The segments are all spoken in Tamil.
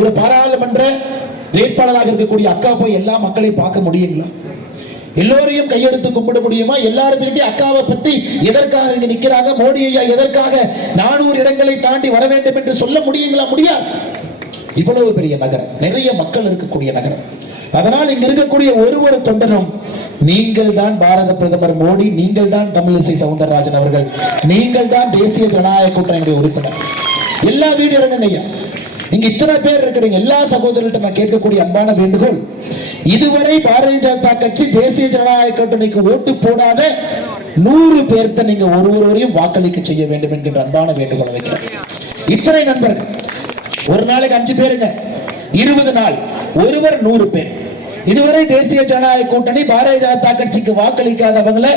ஒரு பாராளுமன்ற வேட்பாளராக இருக்கக்கூடிய அக்கா போய் எல்லா மக்களையும் பார்க்க முடியுங்களா? எல்லோரையும் கையெடுத்து கும்பிட முடியுமா? எல்லாரும் அக்காவை பத்தி எதற்காக இங்க நிக்கிறாங்க, மோடி ஐயா எதற்காக 400 இடங்களை தாண்டி வர வேண்டும் என்று சொல்ல முடியுங்களா? முடியாது. இவ்வளவு பெரிய நகரம், நிறைய மக்கள் இருக்கக்கூடிய நகரம். அதனால் இங்க இருக்கக்கூடிய ஒரு தொண்டரும் நீங்கள் தான் பாரத பிரதமர் மோடி, நீங்கள் தான் தமிழிசை சவுந்தரராஜன் அவர்கள், நீங்கள் தான் தேசிய ஜனநாயக கூட்டணியுடைய உறுப்பினர். எல்லா வீடு இறங்குங்க ஐயா. இங்க இத்தனை பேர் இருக்கிறீங்க. எல்லா சகோதரர்கிட்ட நான் கேட்கக்கூடிய அன்பான வேண்டுகோள், இதுவரை பாரதிய ஜனதா கட்சி தேசிய ஜனநாயக கூட்டணிக்கு ஓட்டு போடாத 100 பேர்த்த நீங்க ஒருவரையும் வாக்களிக்க செய்ய வேண்டும் என்கின்ற அன்பான வேண்டுகோளை வைக்கிறேன். இத்தனை நண்பர்கள், ஒரு நாளைக்கு 5 பேருங்க, 20 நாள் ஒருவர் 100 பேர். இதுவரை தேசிய ஜனநாயக கூட்டணி பாரதிய ஜனதா கட்சிக்கு வாக்களிக்காதவங்களை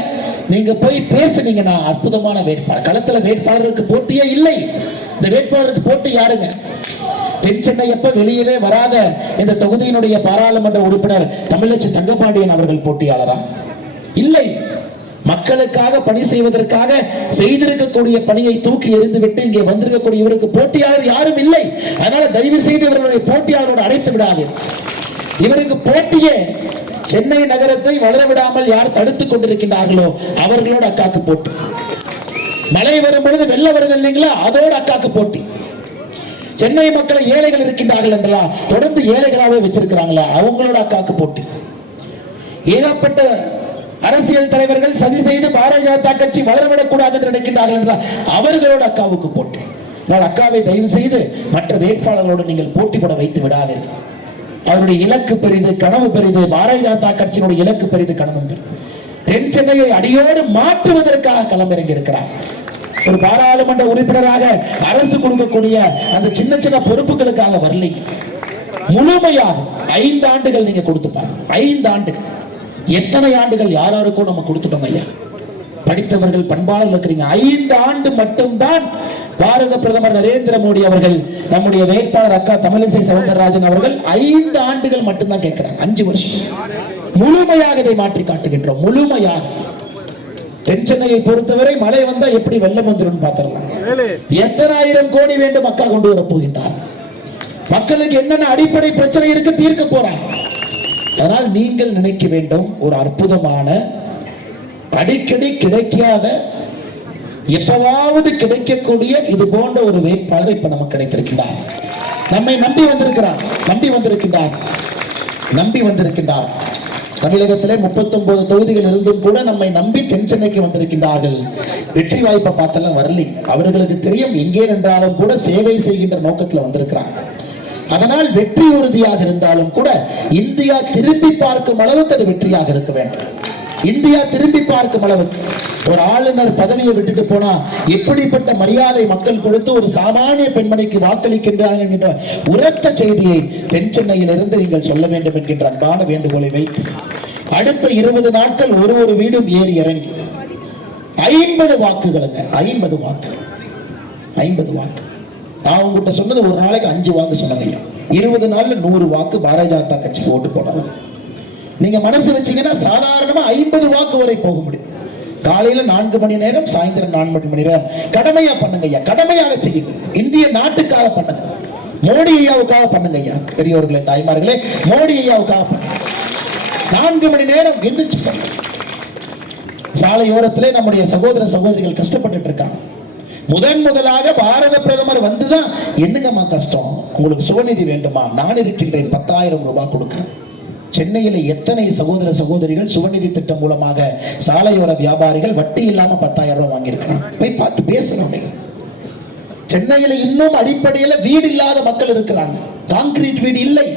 நீங்க போய் பேசுனீங்கன்னா அற்புதமான வேட்பாளர். களத்துல வேட்பாளருக்கு போட்டியே இல்லை. இந்த வேட்பாளருக்கு போட்டி யாருங்க? தென் சென்னை எப்ப வெளியவே வராத இந்த தொகுதியினுடைய பாராளுமன்ற உறுப்பினர் தமிழச்சி தங்கபாண்டியன் அவர்கள் போட்டியாளரா? இல்லை. மக்களுக்காக பணி செய்வதற்காக செய்திருக்கக்கூடிய பணியை தூக்கி எறிந்துவிட்டு இங்கே வந்திருக்கக்கூடிய இவருக்கு போட்டியாளர் யாரும் இல்லை. அதனால தயவு செய்து இவர்களுடைய போட்டியாளரோடு அழைத்து விடாது. இவருக்கு போட்டியே சென்னை நகரத்தை வளர விடாமல் யார் தடுத்துக் கொண்டிருக்கின்றார்களோ அவர்களோட அக்காக்கு போட்டி. மழை வரும் பொழுது வெள்ளம் வருது இல்லைங்களா, அதோட அக்காக்கு போட்டி. சென்னை மக்களை ஏழைகள் இருக்கின்றார்கள் என்றா தொடர்ந்து ஏழைகளாவே வச்சிருக்கிறாங்களா, அவங்களோட அக்காக்கு போட்டி. ஏகப்பட்ட அரசியல் தலைவர்கள் சதி செய்து பாரதிய ஜனதா கட்சி வளரவிடக்கூடாது என்று நினைக்கின்றார்கள் என்றால் அவர்களோட அக்காவுக்கு போட்டி. அக்காவை தயவு செய்து மற்ற வேட்பாளர்களோடு நீங்கள் போட்டி போட வைத்து விடாதீர்கள். அவருடைய இலக்கு பெரிது, கனவு பெரிது. பாரதிய ஜனதா கட்சியினுடைய இலக்கு பெரிது, கனவு பெரிது. தென் சென்னையை அடியோடு மாற்றுவதற்காக களமிறங்கி இருக்கிறார். ஒரு பாராளுமன்ற உறுப்பினராக அரசு கொடுக்கக்கூடிய அந்த சின்ன சின்ன பொறுப்புகளுக்காக வரலை. முழுமையாக 5 ஆண்டுகள் நீங்க கொடுத்து பாருங்க. 5 ஆண்டுகள். எத்தனை ஆண்டுகள் யாராருக்கும் நம்ம கொடுத்துட்டோம் ஐயா. படித்தவர்கள் பண்பாளர்கள் இருக்கிறீங்க. 5 ஆண்டு மட்டும்தான் பாரத பிரதமர் நரேந்திர மோடி அவர்கள் நம்முடைய வேட்பாளர் அக்கா தமிழிசை சவுந்தரராஜன் அவர்கள் 5 ஆண்டுகள் மட்டும்தான் கேட்கிறாங்க. 5 வருஷம் முழுமையாக இதை மாற்றி காட்டுகின்றோம். முழுமையாக தென் சென்னையை பொறுத்தவரை மழை வந்தா எப்படி வெள்ளம் வந்துடும் பார்த்திடலாம். எத்தனை ஆயிரம் கோடி வேண்டும் அக்கா கொண்டு வர போகின்றார். மக்களுக்கு என்னென்ன அடிப்படை பிரச்சனை இருக்கு தீர்க்க போறார். அதனால் நீங்கள் நினைக்க வேண்டும், ஒரு அற்புதமான அடிக்கடி கிடைக்காத எப்பவாவது கிடைக்கக்கூடிய இது போன்ற ஒரு வேட்பாளர் இப்ப நமக்கு கிடைத்திருக்கின்றார். நம்மை நம்பி வந்திருக்கின்றார். தமிழகத்திலே 39 தொகுதிகள் இருந்தும் கூட நம்மை நம்பி தென் சென்னைக்கு வந்திருக்கின்றார்கள். வெற்றி வாய்ப்பை பார்த்தெல்லாம் வரலை. அவர்களுக்கு தெரியும் எங்கே நின்றாலும் கூட சேவை செய்கின்ற நோக்கத்தில் வந்திருக்கிறாங்க. அதனால் வெற்றி உறுதியாக இருந்தாலும் கூட இந்தியா திரும்பி பார்க்கும் அளவுக்கு அது வெற்றியாக இருக்க வேண்டும். இந்தியா திரும்பி பார்க்கும் அளவுக்கு ஒரு ஆளுநர் பதவியை விட்டுட்டு போனா எப்படிப்பட்ட மரியாதை மக்கள் கொடுத்து ஒரு சாமானிய பெண்மணிக்கு வாக்களிக்கின்றார்கள் என்கின்ற உரத்த செய்தியை தென் சென்னையில் இருந்து நீங்கள் சொல்ல வேண்டும் என்கின்ற அன்பான வேண்டுகோளை வைத்து அடுத்த 20 நாட்கள் ஒரு வீடும் ஏறி இறங்கி 50 வாக்குகளுங்க. 50 வாக்கு. நான் உங்ககிட்ட சொன்னது ஒரு நாளைக்கு 5 வாக்கு சொன்னீங்க. 20 நாள்ல 100 வாக்கு பாரதிய ஜனதா கட்சிக்கு ஓட்டு போடாது. நீங்க மனசு வச்சீங்கன்னா சாதாரணமா 50 வாக்கு வரை போக முடியும். காலையில 4 மணி நேரம், சாயந்தரம் 4 மணி நேரம் கடமையா பண்ணுங்க ஐயா. கடமையாக செய்யுங்க. இந்திய நாட்டுக்காக பண்ணுங்க. மோடி ஐயாவுக்காக பண்ணுங்க ஐயா. பெரியவர்களே, தாய்மார்களே, மோடி ஐயாவுக்காக பண்ணுங்க. 4 மணி நேரம் எந்திரிச்சு பண்ணுங்க. சாலையோரத்திலே நம்முடைய சகோதர சகோதரிகள் கஷ்டப்பட்டு இருக்காங்க. முதலாக பாரத பிரதமர் வந்துதான் என்னங்கம்மா கஷ்டம், உங்களுக்கு சுவநிதி வேண்டுமா, நான் இருக்கின்றேன், 10,000 ரூபாய் கொடுக்கிறேன். சென்னையில் எத்தனை சகோதர சகோதரிகள் சுவநிதி திட்டம் மூலமாக சாலையோர வியாபாரிகள் வட்டி இல்லாம 10,000 ரூபாய் வாங்கியிருக்கிறாங்க. போய் பார்த்து பேசணும். சென்னையில் இன்னும் அடிப்படையில் வீடு இல்லாத மக்கள் இருக்கிறாங்க. கான்கிரீட் வீடு இல்லை.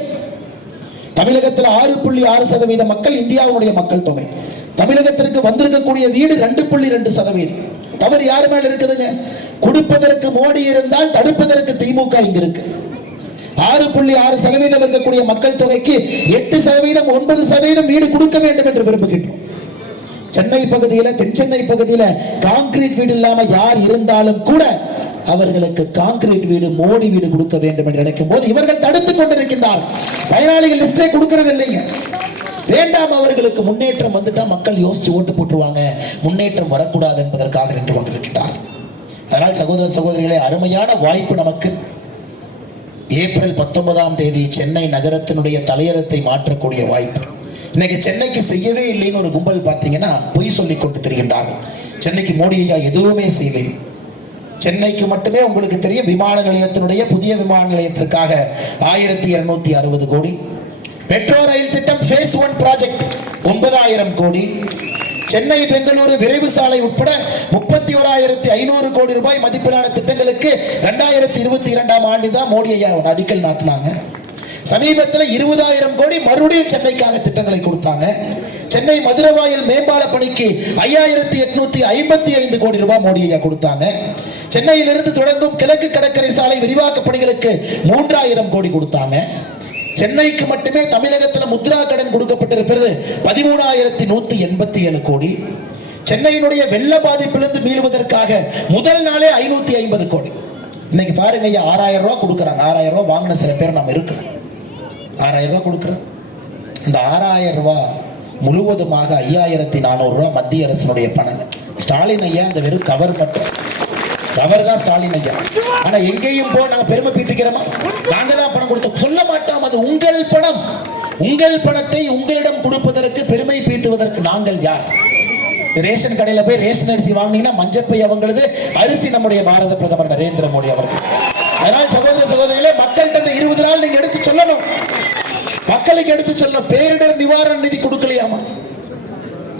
தமிழகத்தில் 6.6% மக்கள் இந்தியாவுடைய மக்கள் தொகை. தமிழகத்திற்கு வந்திருக்கக்கூடிய வீடு 2.2%. தவறு யாரு மேல இருக்குதுங்க? கொடுப்பதற்கு மோடி இருந்தால் தடுப்பதற்கு திமுக இங்க இருக்கு. 6.6% இருக்கக்கூடிய மக்கள் தொகைக்கு 8%, 9% வீடு கொடுக்க வேண்டும் என்று விரும்புகின்றோம். சென்னை பகுதியில, தென் சென்னை பகுதியில கான்கிரீட் வீடு இல்லாம யார் இருந்தாலும் கூட அவர்களுக்கு கான்கிரீட் வீடு, மோடி வீடு கொடுக்க வேண்டும் என்று நினைக்கும் போது இவர்கள் தடுத்துக் கொண்டிருக்கின்றார். பயனாளிகள் லிஸ்டே கொடுக்கிறது இல்லைங்க. வேண்டாம், அவர்களுக்கு முன்னேற்றம் வந்துட்டா மக்கள் யோசிச்சு ஓட்டு போட்டுருவாங்க, முன்னேற்றம் வரக்கூடாது என்பதற்காக நின்று கொண்டிருக்கிறார். அதனால் சகோதர சகோதரிகளே, அருமையான வாய்ப்பு நமக்கு. ஏப்ரல் 19ஆம் தேதி சென்னை நகரத்தினுடைய தலையரத்தை மாற்றக்கூடிய வாய்ப்பு. இன்னைக்கு சென்னைக்கு செய்யவே இல்லைன்னு ஒரு கும்பல் பார்த்தீங்கன்னா பொய் சொல்லி கொண்டு திரிகின்றார்கள். சென்னைக்கு மோடி ஐயா எதுவுமே செய்யலை. சென்னைக்கு மட்டுமே உங்களுக்கு தெரியும், விமான நிலையத்தினுடைய புதிய விமான நிலையத்திற்காக 1260 கோடி, மெட்ரோ ரயில் திட்டம் phase 1 ப்ராஜெக்ட் 9000 கோடி, சென்னை பெங்களூரு விரைவு சாலை உட்பட 31,500 கோடி ரூபாய் மதிப்பிலான திட்டங்களுக்கு 2022ஆம் ஆண்டு தான் மோடி ஐயா அடிக்கல் நாட்டினாங்க. சமீபத்தில் 20,000 கோடி மறுபடியும் சென்னைக்காக திட்டங்களை கொடுத்தாங்க. சென்னை மதுரவாயல் மேம்பால பணிக்கு 5,855 கோடி ரூபாய் மோடி ஐயா கொடுத்தாங்க. சென்னையிலிருந்து தொடங்கும் கிழக்கு கடற்கரை சாலை விரிவாக்க பணிகளுக்கு 3,000 கோடி கொடுத்தாங்க. சென்னைக்கு மட்டுமே தமிழகத்தில் முத்ரா கடன் கொடுக்கப்பட்டிருக்கிறது 13,187 கோடி. சென்னையினுடைய வெள்ள பாதிப்பிலிருந்து மீளுவதற்காக முதல் நாளே 550 கோடி. இன்னைக்கு பாருங்க ஐயா, 6,000 ரூபாய் கொடுக்குறாங்க. 6,000 ரூபாய் வாங்கின சில பேர் நம்ம இருக்கிறோம். 6,000 ரூபாய் கொடுக்குறோம். இந்த 6,000 ரூபாய் முழுவதுமாக 5,400 ரூபாய் மத்திய அரசினுடைய பணம். ஸ்டாலின் ஐயா அந்த வெறும் கவர் மட்டும், கவர் தான் ஸ்டாலின் ஐயா. ஆனா எங்கேயும் போ நாங்க பெருமை பீத்திக்கிறோமா? நாங்க தான் பணம் கொடுத்தோம் சொல்ல மாட்டோம். அது உங்கள் பணம். உங்கள் பணத்தை உங்களிடம் கொடுப்பதற்கு பெருமை பீத்துவதற்கு நாங்கள் யார்? ரேஷன் கடையில போய் ரேஷன் அரிசி வாங்கினீங்கன்னா மஞ்சப்பை அவங்களது, அரிசி நம்முடைய பாரத பிரதமர் நரேந்திர மோடி அவர்கள். அதனால் சகோதர சகோதரிகளே, மக்கள்கிட்ட 20 நாள் நீங்க எடுத்து சொல்லணும். மக்களுக்கு எடுத்து சொல்லணும். பேரிடர் நிவாரண நிதி கொடுக்கலையாமா?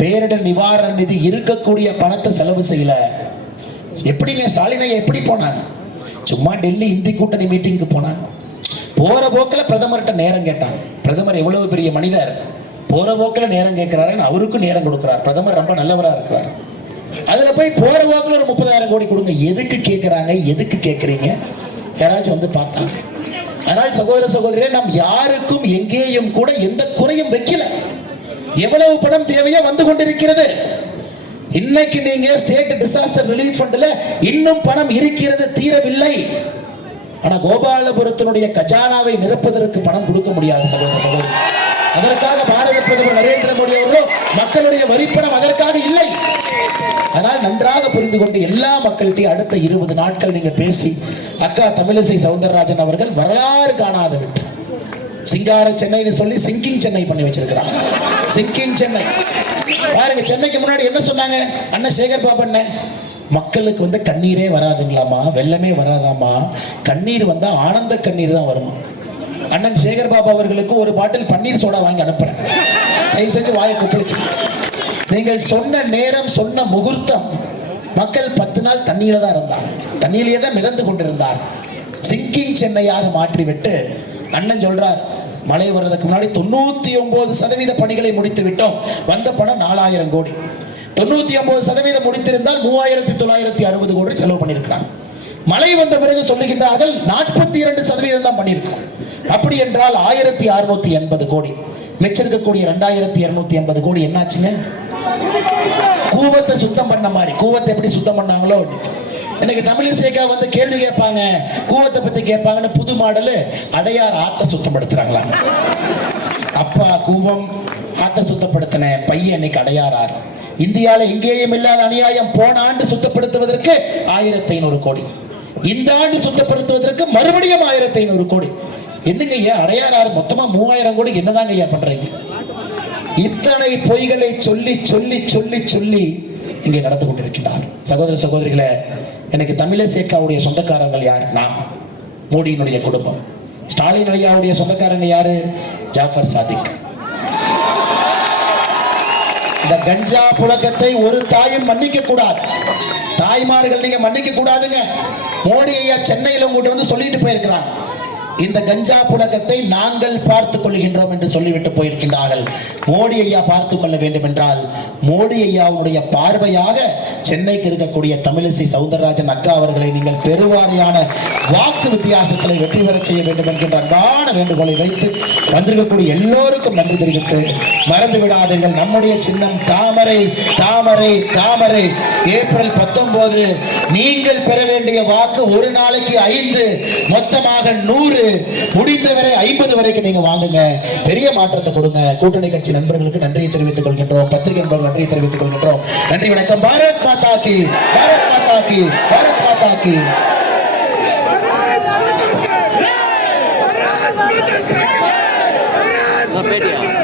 பேரிடர் நிவாரண நிதி இருக்கக்கூடிய பணத்தை செலவு செய்யல. எப்படிங்க ஸ்டாலின் ஐயா எப்படி போனாங்க? சும்மா டெல்லி இந்தி கூட்டணி மீட்டிங்க்கு போனாங்க. போற போக்கில் பிரதமர்கிட்ட நேரம் கேட்டாங்க. பிரதமர் எவ்வளவு பெரிய மனிதர், போற போக்கில் நேரம் கேட்கிறாருன்னு அவருக்கும் நேரம் கொடுக்கிறார். பிரதமர் ரொம்ப நல்லவரா இருக்கிறார். அதுல போய் போற போக்கில் ஒரு 30,000 கோடி கொடுங்க. எதுக்கு கேட்கிறாங்க? எதுக்கு கேட்குறீங்க? யாராச்சும் வந்து பார்த்தாங்க. ஆனால் சகோதர சகோதரியே, நாம் யாருக்கும் எங்கேயும் கூட எந்த குறையும் வைக்கல. எவ்வளவு பணம் தேவையோ வந்து கொண்டிருக்கிறது. இன்னைக்கு நீங்க ஸ்டேட் டிசாஸ்டர் ரிலீஃப் ஃபண்ட்ல இன்னும் பணம் இருக்கிறது, தீரவில்லை. ஆனா கோபாலபுரத்தினுடைய கஜானாவை நிரப்புவதற்கு பணம் கொடுக்க முடியாது சகோதர சகோதரி. அதற்காக பாரத பிரதமர் நரேந்திர மோடி அவர்கள் மக்களுடைய வரிப்பணம் அதற்காக இல்லை. அதனால் நன்றாக புரிந்து கொண்டு எல்லா மக்கள்கிட்டையும் அடுத்த 20 நாட்கள் நீங்க பேசி, அக்கா தமிழிசை சவுந்தரராஜன் அவர்கள் வரலாறு காணாத விட்டு சிங்கார சென்னைன்னு சொல்லி சிங்கிங் சென்னை பண்ணி வச்சிருக்கிறாங்க. சிங்கிங் சென்னை பாருங்க. சென்னைக்கு முன்னாடி என்ன சொன்னாங்க அண்ணன் சேகர் பாபு அண்ணன்? மக்களுக்கு வந்து கண்ணீரே வராதுங்களாமா, வெள்ளமே வராதாமா, கண்ணீர் வந்தா ஆனந்த கண்ணீர் தான் வருமா. அண்ணன் சேகர் பாபு அவர்களுக்கு ஒரு பாட்டில் பன்னீர் சோடா வாங்கி அனுப்புறேன். தயவு செஞ்சு வாயை கொப்பளிச்சு. நீங்கள் சொன்ன நேரம், சொன்ன முகூர்த்தம், மக்கள் 10 நாள் தண்ணியில தான் இருந்தாங்க, தண்ணியிலேயே தான் மிதந்து கொண்டிருந்தார். சிங்கிங் சென்னையாக மாற்றிவிட்டு அண்ணன் சொல்றார், மழை வர்றதுக்கு முன்னாடி 99% பணிகளை முடித்து விட்டோம். வந்த பணம் 4,000 கோடி. 99% முடித்திருந்தால் 3,960 கோடி செலவு பண்ணியிருக்கிறாங்க. மழை வந்த பிறகு சொல்லுகின்றார்கள் 42% தான் பண்ணியிருக்கோம். அப்படி என்றால் 1,680 கோடி. மிச்சிருக்கக்கூடிய 2,280 கோடி என்னாச்சுங்க? கூவத்தை சுத்தம் பண்ண மாதிரி. கூவத்தை எப்படி சுத்தம் பண்ணாங்களோ இன்னைக்கு தமிழிசைக்கா வந்து கேள்வி கேட்பாங்க, கூவத்தை பத்தி கேட்பாங்கன்னு புது மாடலு அடையார் ஆத்த சுத்தப்படுத்துறாங்களா? அப்பா கூவம் ஆத்த சுத்தப்படுத்தின பையன் இன்னைக்கு அடையாறார். இந்தியாவில் எங்கேயும் இல்லாத அநியாயம். போன ஆண்டு சுத்தப்படுத்துவதற்கு 1,500 கோடி, இந்த ஆண்டு சுத்தப்படுத்துவதற்கு மறுபடியும் 1,500 கோடி. என்னங்க ஐயா அடையாறாரு மொத்தமா 3,000 கோடி என்னதாங்க ஐயா பண்றீங்க? இத்தனை பொய்களை சொல்லி சொல்லி சொல்லி சொல்லி இங்கே நடந்து கொண்டிருக்கிறார். சகோதர சகோதரிகளே, எனக்கு தமிழிசைக்காவுடைய சொந்தக்காரங்கள் யாருன்னா மோடியினுடைய குடும்பம். ஸ்டாலின் ஐயாவுடைய சொந்தக்காரங்க யாரு? ஜாஃபர் சாதிக். இந்த கஞ்சா புழக்கத்தை ஒரு தாயும் மன்னிக்க கூடாது. தாய்மார்கள் நீங்க மன்னிக்க கூடாதுங்க. மோடி ஐயா சென்னையில் உங்கள்கிட்ட வந்து சொல்லிட்டு போயிருக்கிறாங்க, இந்த கஞ்சா புழக்கத்தை நாங்கள் பார்த்துக் கொள்கின்றோம் என்று சொல்லிவிட்டு போயிருக்கின்றார்கள். மோடி ஐயா பார்த்துக் கொள்ள வேண்டும் என்றால் மோடி ஐயாவுடைய பார்வையாக சென்னைக்கு இருக்கக்கூடிய தமிழிசை சவுந்தரராஜன் அக்கா அவர்களை நீங்கள் பெருவாரியான வாக்கு வித்தியாசத்தில் வெற்றி பெற செய்ய வேண்டும் என்கின்ற அன்பான வேண்டுகோளை வைத்து வந்திருக்கக்கூடிய எல்லோருக்கும் நன்றி தெரிவித்து மறந்து விடாதீர்கள், நம்முடைய சின்னம் தாமரை தாமரை தாமரை. ஏப்ரல் 19 நீங்கள் பெற வேண்டிய வாக்கு ஒரு நாளைக்கு 5, மொத்தமாக 100, முடிந்தவரை 50 வரைக்கும் நீங்க வாங்குங்க. பெரிய மாற்றத்தை கொடுங்க. கூட்டணி கட்சி நண்பர்களுக்கு நன்றியை தெரிவித்துக் கொள்கின்றோம். பத்திரிகை நண்பர்கள் நன்றியை தெரிவித்துக் கொள்கின்றோம். நன்றி, வணக்கம். பாரத் மாதா கி, பாரத் மாதா கி, பாரத் மாதா கி. பேட்டியா